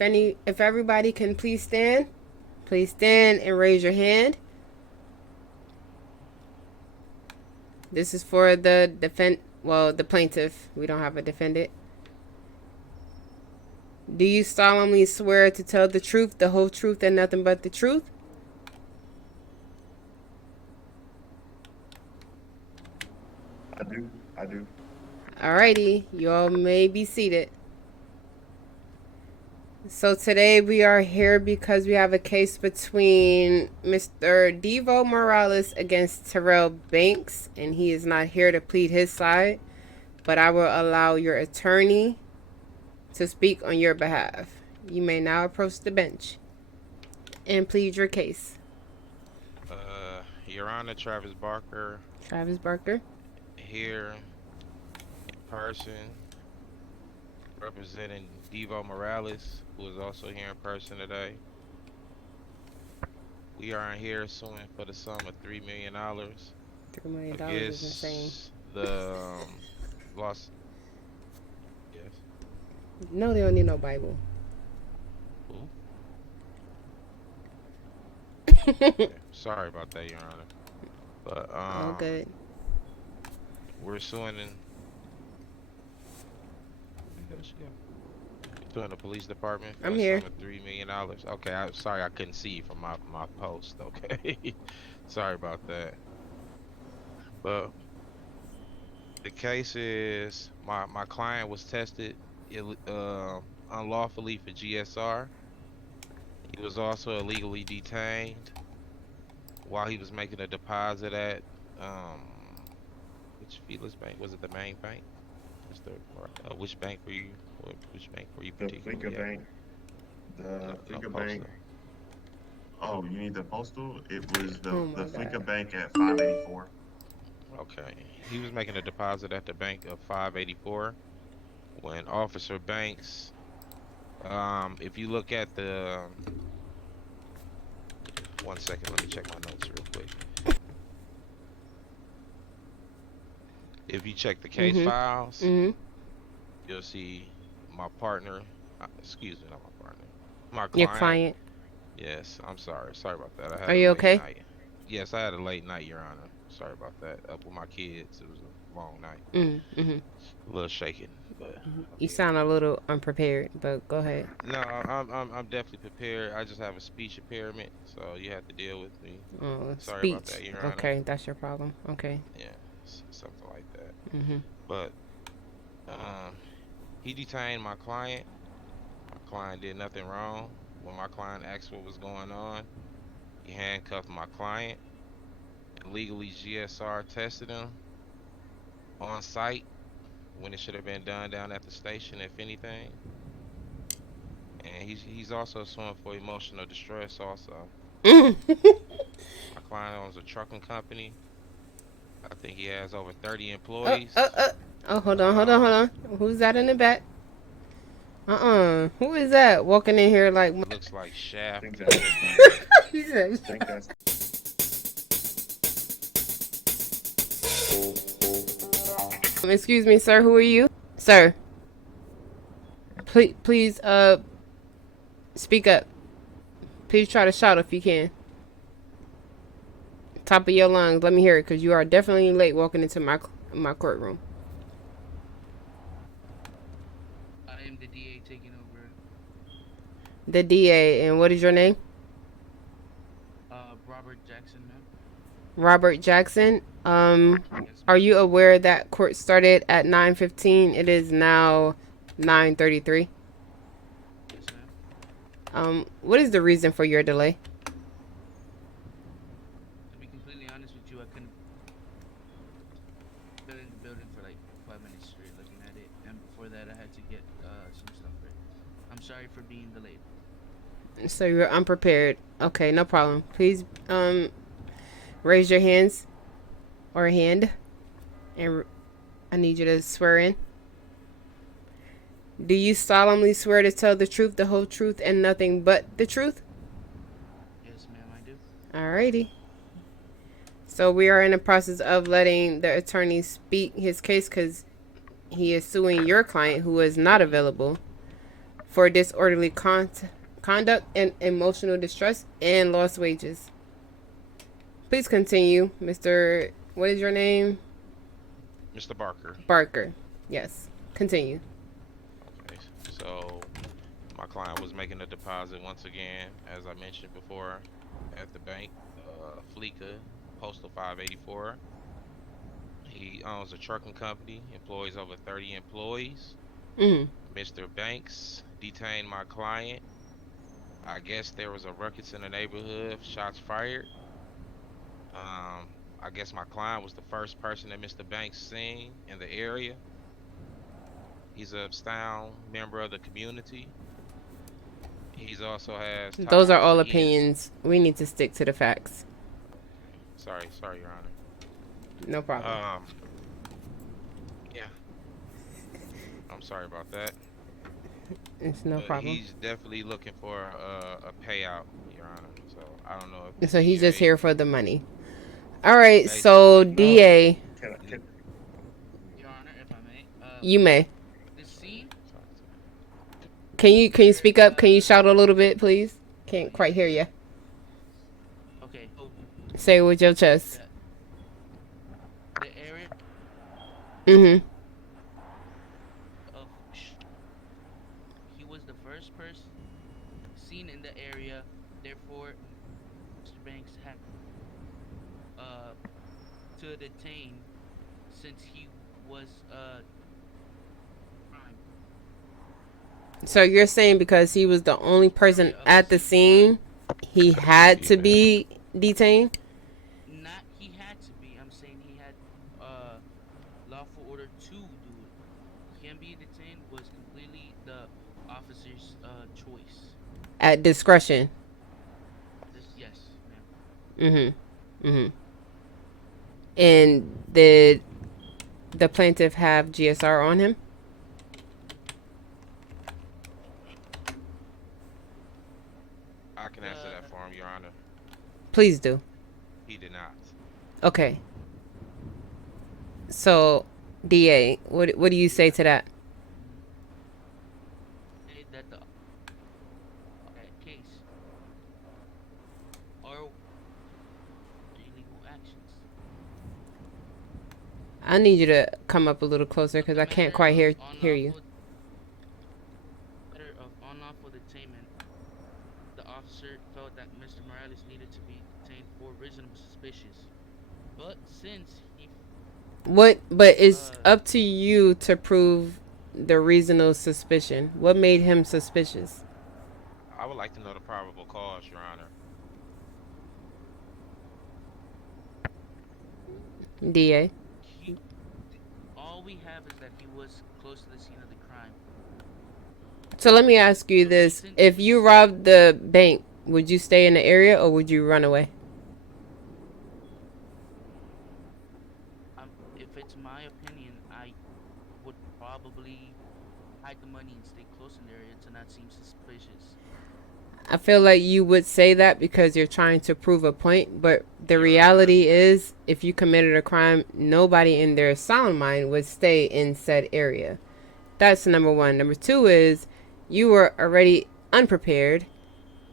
If everybody can please stand and raise your hand. This is for the the plaintiff. We don't have a defendant. Do you solemnly swear to tell the truth, the whole truth, and nothing but the truth? I do. Alrighty, you all may be seated. So today we are here because we have a case between Mr. Devo Morales against Terrell Banks, and he is not here to plead his side, but I will allow your attorney to speak on your behalf. You may now approach the bench and plead your case. Your Honor, Travis Barker. Travis Barker. Here in person, representing Devo Morales, who is also here in person today. We are here suing for the sum of $3 million. $3 million is insane. The lost. Yes. No, they don't need no Bible. Okay. Sorry about that, Your Honor. But all good. We're suing the police department for I'm here. $3 million. Okay, I'm sorry I couldn't see you from my post. Okay, sorry about that. But the case is my client was tested unlawfully for GSR. He was also illegally detained while he was making a deposit at which Felix Bank? Was it the main bank? Which bank were you? Which bank were you particularly? The Fleeca Bank. The Fleeca Bank. Oh, you need the postal? It was the Fleeca Bank at 584. Okay. He was making a deposit at the bank of 584 when Officer Banks, if you look at the, 1 second, let me check my notes real quick. If you check the case files, you'll see my partner, excuse me, not my partner, my client. Your client. Yes, I'm sorry. Sorry about that. Are you okay? Night. Yes, I had a late night, Your Honor. Sorry about that. Up with my kids. It was a long night. A little shaken, but you sound a little unprepared. But go ahead. No, I'm definitely prepared. I just have a speech impairment, so you have to deal with me. Oh, sorry speech. About that, Your Honor. Okay, that's your problem. Okay. Yeah, something like that. But he detained my client. My client did nothing wrong. When my client asked what was going on, he handcuffed my client, illegally GSR tested him on site when it should have been done down at the station, if anything. And he's also suing for emotional distress also. My client owns a trucking company. I think he has over 30 employees. Oh, hold on. Who's that in the back? Who is that walking in here like? Looks like Shaft. Excuse me, sir. Who are you, sir? Please, speak up. Please try to shout if you can. Top of your lungs. Let me hear it, because you are definitely late walking into my courtroom. I am the DA taking over. The DA, and what is your name? Robert Jackson, ma'am. Robert Jackson. Yes, are you aware that court started at 9:15? It is now 9:33. Yes, ma'am. What is the reason for your delay? To be completely honest with you, I couldn't been in the building for like 5 minutes straight looking at it, and before that I had to get some stuff ready. I'm sorry for being delayed. So you're unprepared. Okay, no problem. Please raise your hands or hand, and I need you to swear in. Do you solemnly swear to tell the truth, the whole truth, and nothing but the truth? Yes, ma'am, I do. Alrighty. So we are in the process of letting the attorney speak his case because he is suing your client who is not available. for disorderly conduct and emotional distress and lost wages. Please continue, Mr. What is your name? Mr. Barker. Barker. Yes. Continue. Okay, so my client was making a deposit once again, as I mentioned before, at the bank, Fleeka, Postal 584. He owns a trucking company, employs over 30 employees. Mm. Mr. Banks detained my client. I guess there was a ruckus in the neighborhood, shots fired. I guess my client was the first person that Mr. Banks seen in the area. He's a sound member of the community. He's also has Those are ties. all He is. opinions. We need to stick to the facts. Sorry, Your Honor. No problem. Yeah. I'm sorry about that. It's no But problem. he's definitely looking for a payout, Your Honor. So I don't know if the So he's just DA here for the money. All right. So basically. No. DA, Can Your Honor, if I may. you may. The scene. Can you speak up? Can you shout a little bit, please? Can't quite hear you. Okay. So Say it with your chest. the area Mm-hmm. of he was the first person seen in the area. Therefore, Mr. Banks had to detain since he was crime So you're saying because he was the only person area of at the scene, he had to Yeah. be detained? Not he had to be. I'm saying he had lawful order to do it. Him being detained was completely the officer's choice. At discretion. This yes, ma'am. Mm-hmm. Mm-hmm. And did the plaintiff have GSR on him? I can answer that for him, Your Honor. Please do. He did not. Okay. So, DA, what do you say to that? Say that the case are illegal actions. I need you to come up a little closer because I can't quite hear you. Matter of unlawful detainment, the officer felt that Mr. Morales needed to be detained for reasonable suspicious. But since he But it's up to you to prove the reasonable suspicion. What made him suspicious? I would like to know the probable cause, Your Honor. DA. all we have is that he was close to the scene of the crime. So let me ask you this. If you robbed the bank, would you stay in the area or would you run away? If it's my opinion, I would probably hide the money and stay close in the area to not seem suspicious. I feel like you would say that because you're trying to prove a point, but the reality is if you committed a crime, nobody in their sound mind would stay in said area. That's number one. Number two is you were already unprepared,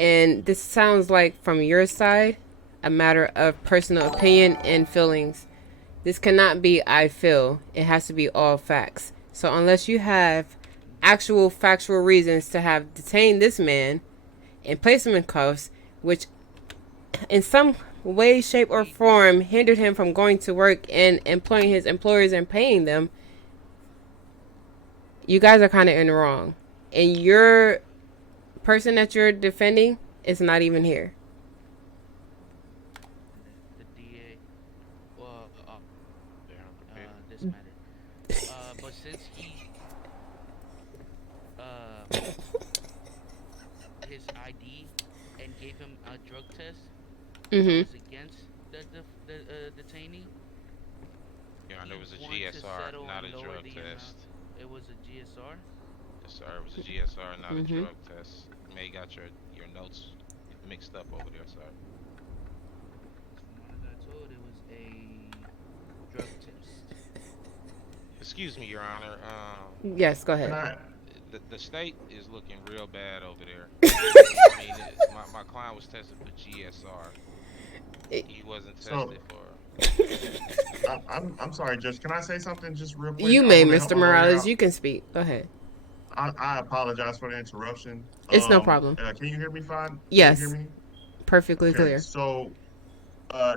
and this sounds like from your side a matter of personal opinion and feelings. This cannot be I feel. It has to be all facts. So unless you have actual factual reasons to have detained this man and place him in cuffs, which in some way, shape, or form hindered him from going to work and employing his employers and paying them, you guys are kind of in the wrong. And your person that you're defending is not even here. The DA, Yeah, this matter. But since he, his ID and gave him a drug test that was against the detainee. Your Honor, it was a Want to GSR, settle not a and lower drug the test. It was a GSR. Yes, sir. It was a GSR, not a drug test. You may got your notes mixed up over there, sir. From what I got told, it was a drug test. Excuse me, Your Honor. Yes, go Can ahead. I? the state is looking real bad over there. I mean, my client was tested for GSR. He wasn't So tested for. I'm sorry, Judge. Can I say something just real quick? You I may, want to help Mr. my lawyer Morales. out. You can speak. Go ahead. I apologize for the interruption. It's no problem. Can you hear me fine? Can you hear Yes, me? perfectly Okay. clear. So,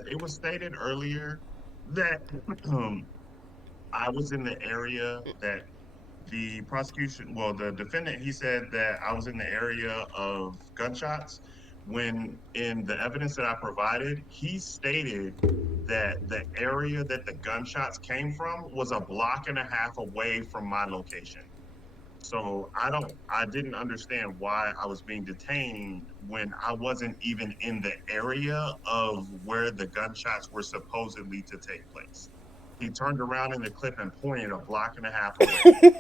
it was stated earlier that I was in the area that the prosecution, well, the defendant, he said that I was in the area of gunshots. When in the evidence that I provided, he stated that the area that the gunshots came from was a block and a half away from my location. So I didn't understand why I was being detained when I wasn't even in the area of where the gunshots were supposedly to take place. He turned around in the clip and pointed a block and a half away.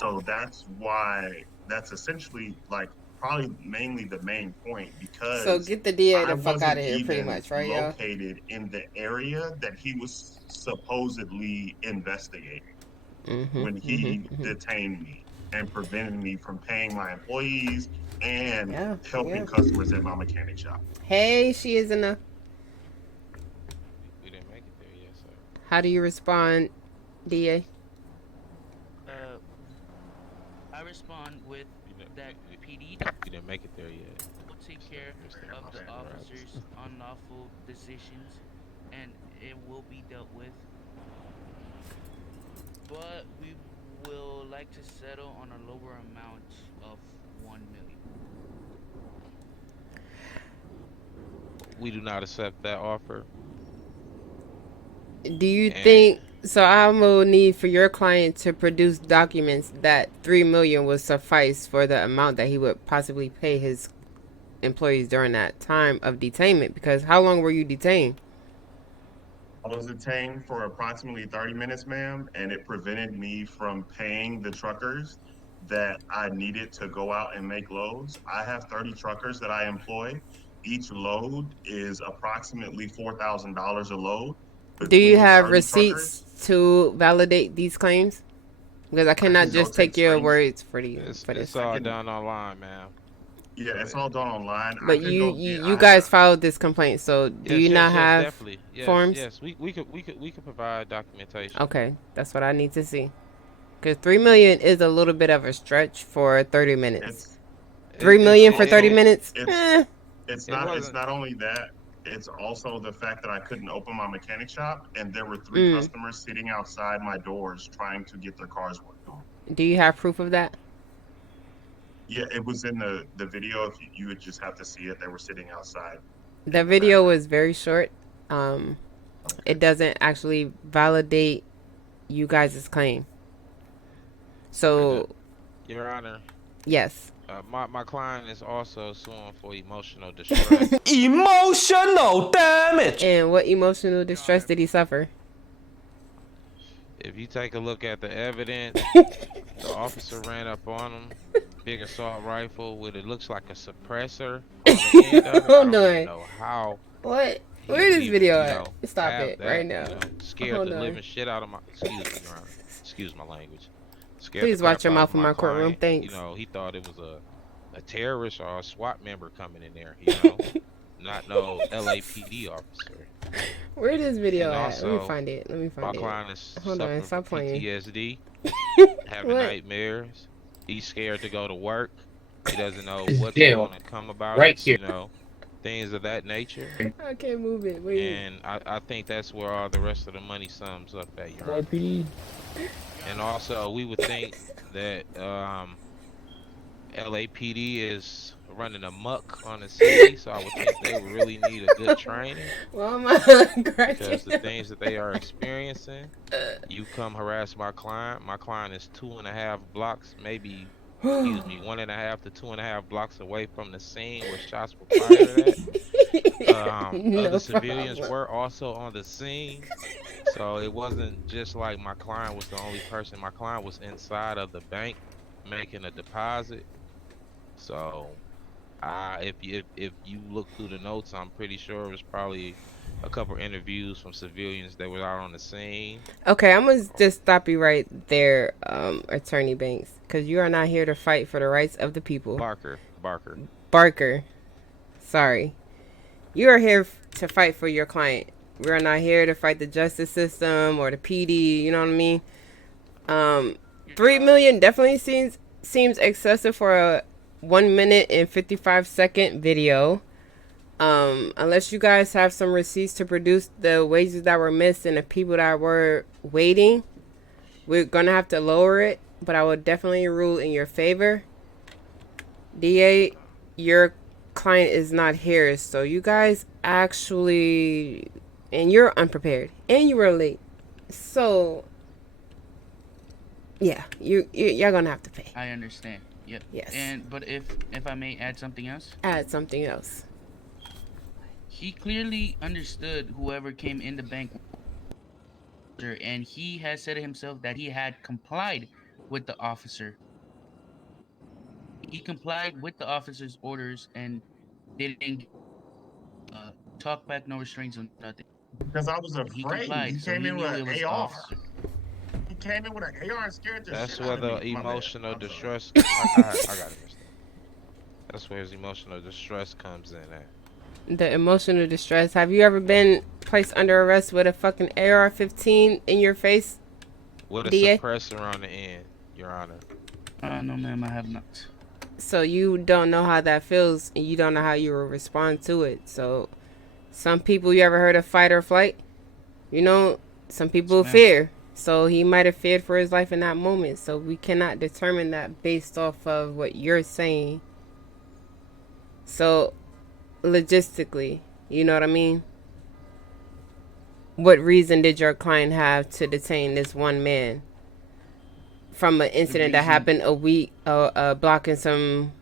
So that's essentially like probably mainly the main point So because get the DA I the fuck out wasn't of here, pretty even much, right, y'all? located in the area that he was supposedly investigating when he detained me and prevented me from paying my employees and Yeah, yeah. helping customers at my mechanic shop. Hey, she is enough. We didn't make it there yet, sir. How do you respond, DA? Uh, I respond with We didn't, that we, PD we didn't make it there yet, will take care Mr. of the Morales. officer's unlawful decisions, and it will be dealt with. But we will like to settle on a lower amount of 1 million. We do not accept that offer. Do you And think so? I will need for your client to produce documents that 3 million would suffice for the amount that he would possibly pay his employees during that time of detainment. Because how long were you detained? I was detained for approximately 30 minutes, ma'am, and it prevented me from paying the truckers that I needed to go out and make loads. I have 30 truckers that I employ. Each load is approximately $4,000 a load Do you between have 30 truckers. receipts to validate these claims? Because I I cannot can go just take take your screens. words for these for it's this. I all can, done online, man. yeah, So it's all done online. I But could go get, you I have, guys filed this complaint, so do you not yes, have definitely. Yes, forms? yes. We could provide documentation. Okay, that's what I need to see. Because 3 million is a little bit of a stretch for 30 minutes. it's, Three million for 30 also, minutes? it's, Eh. it it's wasn't. not only that, it's also the fact that I couldn't open my mechanic shop and there were three Mm. customers sitting outside my doors trying to get their cars worked on. Do you have proof of that? Yeah, it was in the video. If you would just have to see it, they were sitting outside The in the video background. was very short. Um, Okay. it doesn't actually validate you guys' claim. So, Your Honor, yes. my client is also suing for emotional distress. Emotional damage. And what emotional Your distress Honor, did he suffer? If you take a look at the evidence, the officer ran up on him, big assault rifle with it looks like a suppressor on the end of it. I Hold don't even on. know how What? he Where would is this even, video at? Stop have it that, right now. scared Hold the on. living shit out of my, excuse me, Your Honor, excuse my language, scared the Please watch crap your out of mouth in my my courtroom. client. Thanks. He thought it was a terrorist or a SWAT member coming in there, not no LAPD officer. Where this video And at? Let me also, find it. Let me my find it. client is Hold on. suffering from Stop playing. PTSD, having What? nightmares. He's scared to go to work. He doesn't know Is what's jail going to come about it, right here. things of that nature. I can't move it. Wait. And I think that's where all the rest of the money sums up at, Your Honor. LAPD. Your And Honor, also, we would think that LAPD is running amok on the city, so I would think they would really need a good training Why am I cracking because the things that they are experiencing, you come harass my client. My client is 2.5 blocks, maybe, excuse me, 1.5 to 2.5 blocks away from the scene where shots were fired at. Other No civilians problem. were also on the scene. So it wasn't just like my client was the only person. My client was inside of the bank making a deposit. So If you look through the notes, I'm pretty sure it was probably a couple interviews from civilians that were out on the scene. Okay, I'm gonna just stop you right there, Attorney Banks, because you are not here to fight for the rights of the people. Barker. Barker, sorry. You are here to fight for your client. We are not here to fight the justice system or the PD. You know what I mean? 3 million definitely seems excessive for a 1 minute and 55-second video. Unless you guys have some receipts to produce the wages that were missed and the people that were waiting, we're gonna have to lower it. But I would definitely rule in your favor. DA, your client is not here, so you guys actually, and you're unprepared and you were late, so yeah, you're gonna have to pay. I understand. Yep. Yes. But if I may add something else, Add something else. he clearly understood whoever came in the bank, and he has said himself that he had complied with the officer. He complied with the officer's orders and didn't talk back, no restraints, or nothing. Because I was He afraid. He complied, so came he in knew with it was an the AR. officer. He came in with an AR and scared the That's shit where out of me. the My bad. emotional I'm sorry. distress. I got it, mister. That's where his emotional distress comes in at. The emotional distress. Have you ever been placed under arrest with a fucking AR-15 in your face? With a DA? suppressor on the end, Your Honor. No, ma'am, I have not. So you don't know how that feels, and you don't know how you will respond to it. So some people, you ever heard of fight or flight? You know, some people Yes, ma'am. fear. So he might have feared for his life in that moment. So we cannot determine that based off of what you're saying. So logistically, you know what I mean? What reason did your client have to detain this one man from an incident that reason- happened a week, blocking some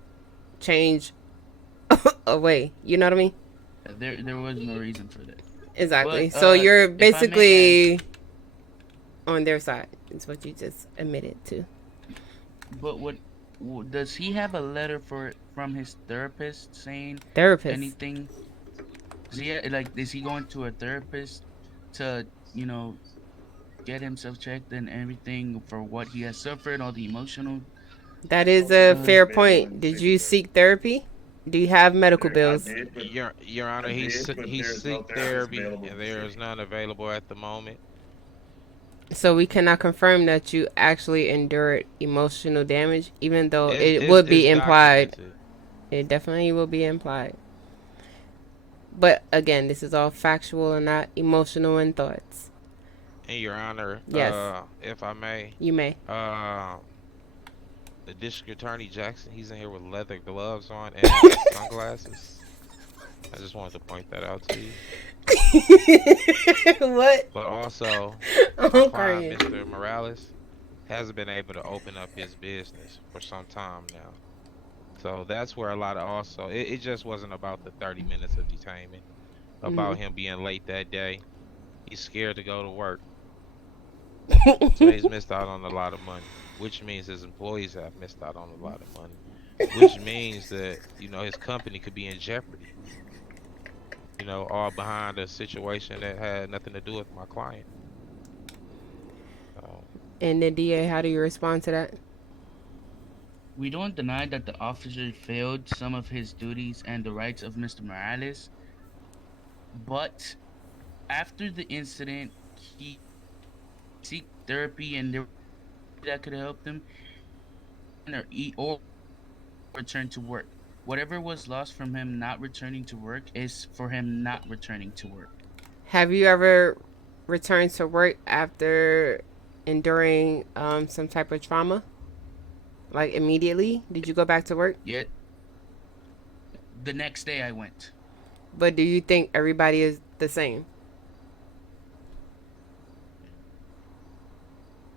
change away? You know what I mean? There was no reason for that. Exactly. But, So you're if I may basically on their side. Is what you just admitted to. But does he have a letter from his therapist saying Therapist. anything? Is he going to a therapist to get himself checked and everything for what he has suffered, all the emotional? That is a fair Man, point. Did you seek therapy? Do you have medical I bills? did, but Your Honor, I he did, but there's no seek therapist therapy, available and to there see. is none available at the moment. So we cannot confirm that you actually endured emotional damage, even though it It's, would be it's implied. documented. It definitely will be implied. But again, this is all factual and not emotional in thoughts. And Your Honor, Yes. if I may, You may. the District Attorney Jackson, he's in here with leather gloves on and sunglasses. I just wanted to point that out to you. What? But also, I'm my crying. client, Mr. Morales, hasn't been able to open up his business for some time now. So that's where a lot of it just wasn't about the 30 minutes of detainment, about him being late that day. He's scared to go to work. So he's missed out on a lot of money, which means his employees have missed out on a lot of money, which means that, his company could be in jeopardy, all behind a situation that had nothing to do with my client. And the DA, how do you respond to that? We don't deny that the officer failed some of his duties and the rights of Mr. Morales, but after the incident, he seek therapy and there that could help him, or return to work. Whatever was lost from him not returning to work is for him not returning to work. Have you ever returned to work after enduring some type of trauma? Like immediately? Did you go back to work? Yet, the next day I went. But do you think everybody is the same?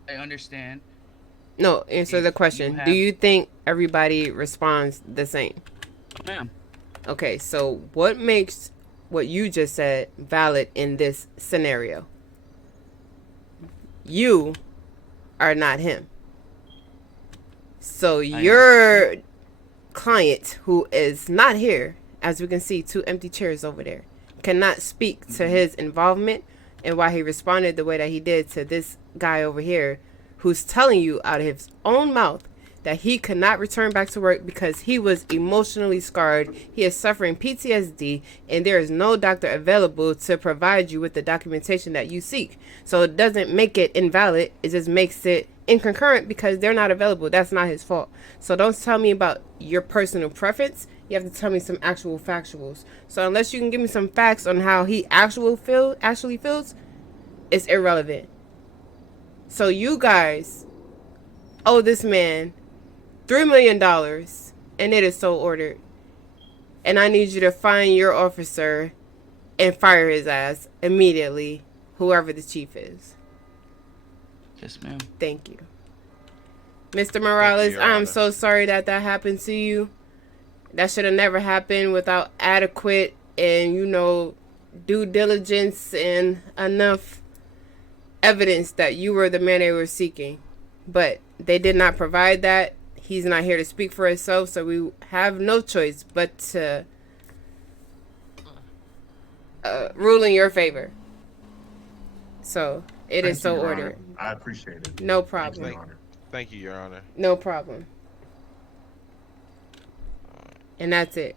I understand. No, answer If the you question. Do have- you think everybody responds the same? Ma'am, Okay, so what makes what you just said valid in this scenario? You are not him. So your client, who is not here, as we can see, 2 empty chairs over there, cannot speak to his involvement and why he responded the way that he did to this guy over here, who's telling you out of his own mouth that he could not return back to work because he was emotionally scarred, he is suffering PTSD, and there is no doctor available to provide you with the documentation that you seek. So it doesn't make it invalid, it just makes it inconcurrent because they're not available. That's not his fault. So don't tell me about your personal preference. You have to tell me some actual factuals. So unless you can give me some facts on how he actually feels, it's irrelevant. So you guys owe this man $3 million, and it is so ordered. And I need you to find your officer and fire his ass immediately, whoever the chief is. Yes, ma'am. Thank you. Mr. Morales, Your I'm Honor. so sorry that happened to you. That should have never happened without adequate and, due diligence and enough evidence that you were the man they were seeking. But they did not provide that. He's not here to speak for himself, so we have no choice but to rule in your favor. So it is so Your Honor. ordered. I appreciate it. No Thank you, problem. Your Honor. Thank you, Your Honor. No problem. And that's it.